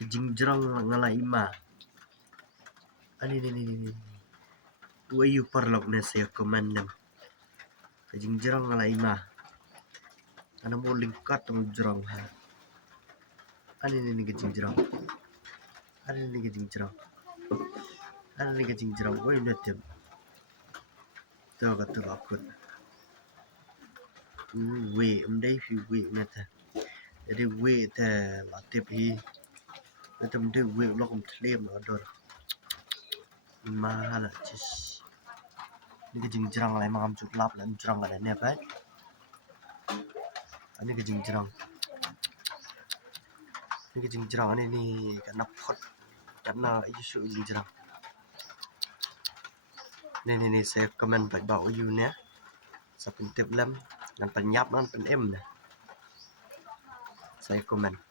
ke jingjrong ngalai ima. Ini. Uwieh perlok ne saya komen nem. Ke jingjrong ngalai ima. Ana mo lingkat jingjrong ha. Ini ke jingjrong. Ini ke jingjrong. Ini ke jingjrong. Oi netem. Tuh akut. Uwieh umdai fi uwieh neta. Jadi uwieh te latip hi. Netem de uwieh lokum tlem ador. Mahal cis. Ini ke jingjrong lai makam cutlap lan jingjrong ada ne pai. Ini ke jingjrong. Ini ke jingjrong ini karena pot karena isu jingjrong. Ini saya komen pai bau you ne. Sa pen tip lem dan penyap nan pen em ne. Saya komen.